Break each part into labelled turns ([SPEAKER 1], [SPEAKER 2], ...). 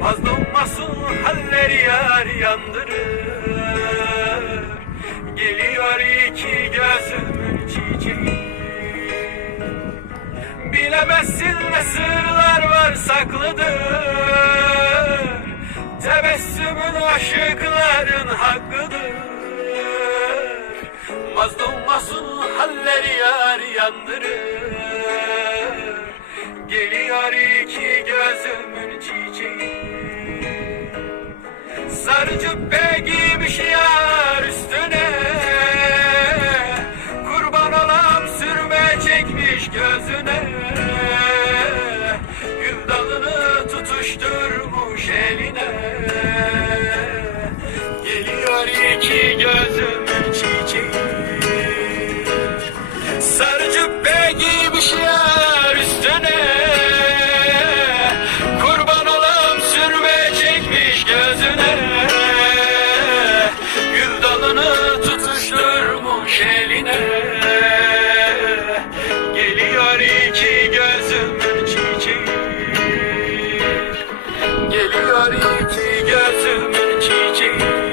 [SPEAKER 1] Mazlum masum halleri yar yandırır. Geliyor iki gözümün çiçeği Bilemezsin ne sırlar var saklıdır. Tebessümün aşıkların hakkıdır. Mazlum masum halleri yar yandırır. Geliyor Sarı cübbe giymiş yar üstüne. Kurban olam sürme çekmiş gözüne. Gül dalını tutuşturmuş eline. Geliyor iki gözümün çiçeği Sarı cübbe giymiş yar Geliyor iki çiçeği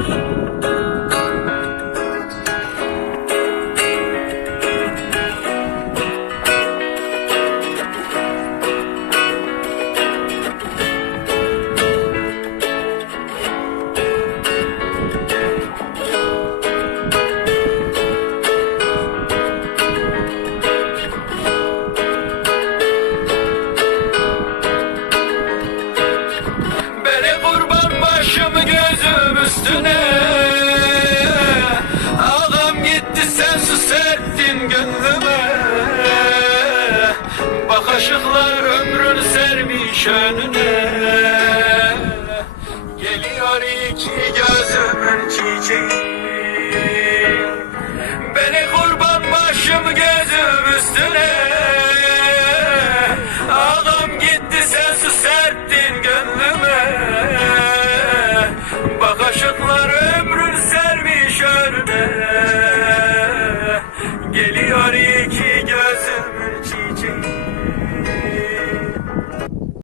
[SPEAKER 1] Beni üstüne. Ağam gitti sen sus ettin gönlüme. Bak aşıklar ömrünü sermiş önüne. Geliyor iki gözümün çiçeği. Beni kurban başım gözüm üstüne Aşıklar ömrün sermiş önde Geliyor ya